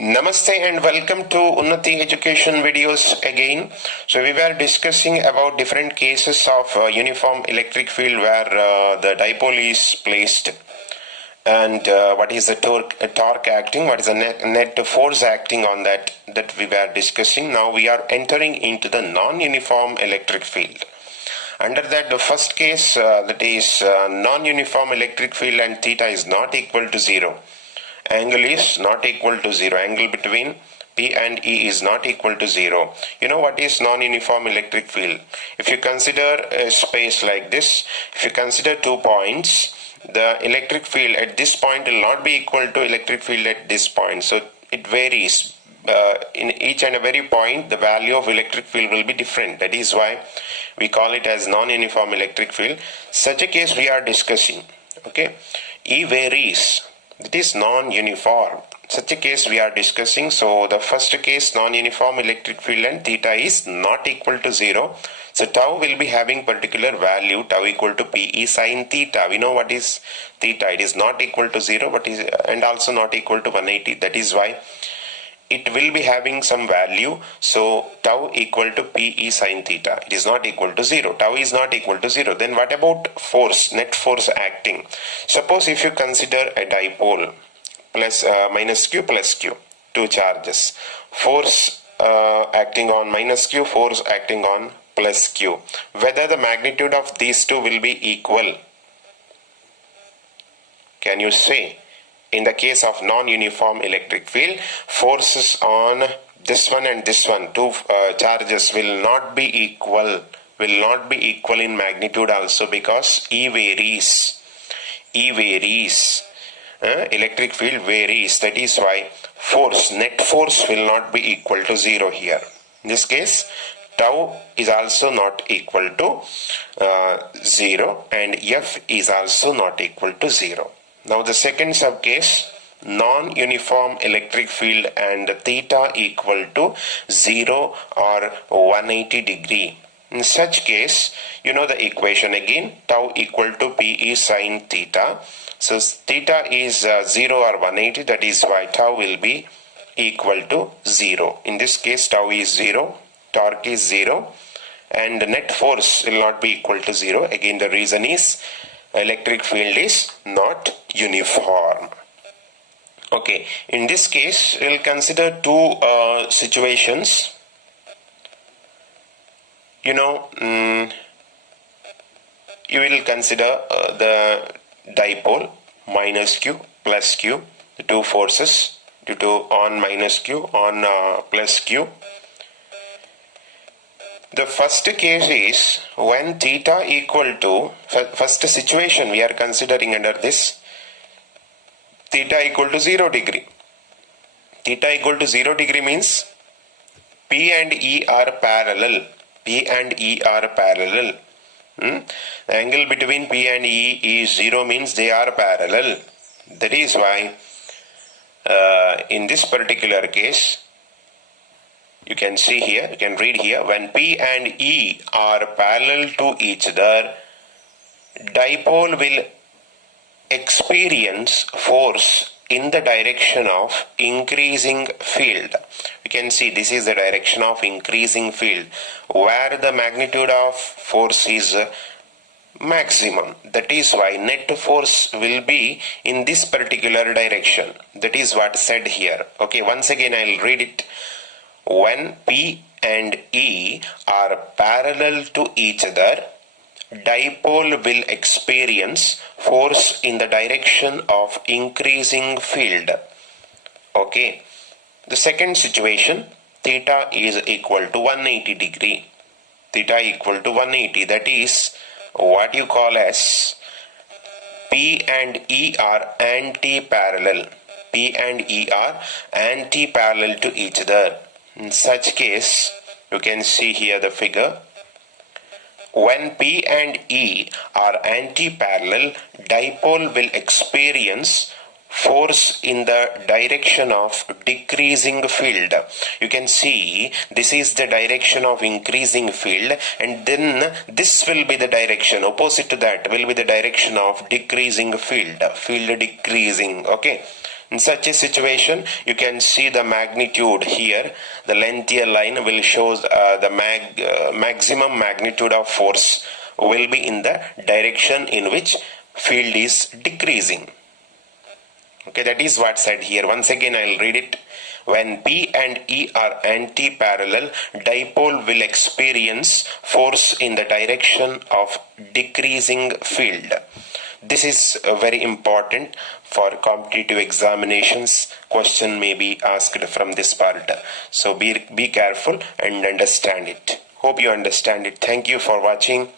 Namaste and welcome to Unnati Education videos again. So we were discussing about different cases of uniform electric field where the dipole is placed and what is the torque acting, what is the net force acting on that we were discussing. Now we are entering into the non-uniform electric field. Under that, the first case that is non-uniform electric field and theta is not equal to 0. Angle is not equal to 0. Angle between P and E is not equal to 0. You know what is non-uniform electric field? If you consider a space like this, if you consider 2 points, the electric field at this point will not be equal to electric field at this point. So it varies. In each and every point, the value of electric field will be different. That is why we call it as non-uniform electric field. Such a case we are discussing. Okay, E varies. It is non-uniform. Such a case we are discussing. So the first case, non-uniform electric field and theta is not equal to 0. So tau will be having particular value, tau equal to Pe sin theta. We know what is theta. It is not equal to 0 but is and also not equal to 180. That is why it will be having some value. So tau equal to Pe sin theta. It is not equal to 0. Tau is not equal to 0. Then what about force, net force acting? Suppose if you consider a dipole plus minus q plus q, two charges. Force acting on minus q, force acting on plus q. Whether the magnitude of these two will be equal. Can you say? In the case of non-uniform electric field, forces on this one and this one, two charges will not be equal. Will not be equal in magnitude also because E varies. E varies. Electric field varies. That is why force, net force will not be equal to 0 here. In this case, tau is also not equal to 0 and F is also not equal to 0. Now the second subcase, non-uniform electric field and theta equal to 0 or 180 degree. In such case, you know the equation again, tau equal to Pe sin theta. So theta is 0 or 180, that is why tau will be equal to 0. In this case, tau is 0, torque is 0 and net force will not be equal to 0. Again, the reason is electric field is not uniform. Okay, in this case we will consider two situations. You know, you will consider the dipole minus q plus q, the two forces due to on minus q, on plus q. The first case is when theta equal to, first situation we are considering under this, theta equal to 0 degree. Theta equal to 0 degree means P and E are parallel. P and E are parallel. The angle between P and E is 0 means they are parallel. That is why in this particular case, you can see here, you can read here, when P and E are parallel to each other, dipole will experience force in the direction of increasing field. You can see this is the direction of increasing field where the magnitude of force is maximum. That is why net force will be in this particular direction. That is what said here. Okay, once again I will read it. When P and E are parallel to each other, dipole will experience force in the direction of increasing field. Okay. The second situation, theta is equal to 180 degree. Theta equal to 180. That is what you call as P and E are anti-parallel. P and E are anti-parallel to each other. In such case, you can see here the figure. When P and E are anti-parallel, dipole will experience force in the direction of decreasing field. You can see this is the direction of increasing field, and then this will be the direction opposite to that will be the direction of decreasing field decreasing. Okay, In such a situation, you can see the magnitude here. The lengthier line will show the maximum magnitude of force will be in the direction in which field is decreasing. Okay, that is what said here. Once again, I will read it. When P and E are anti-parallel, dipole will experience force in the direction of decreasing field. This is very important for competitive examinations. Question may be asked from this part. So be careful and understand it. Hope you understand it. Thank you for watching.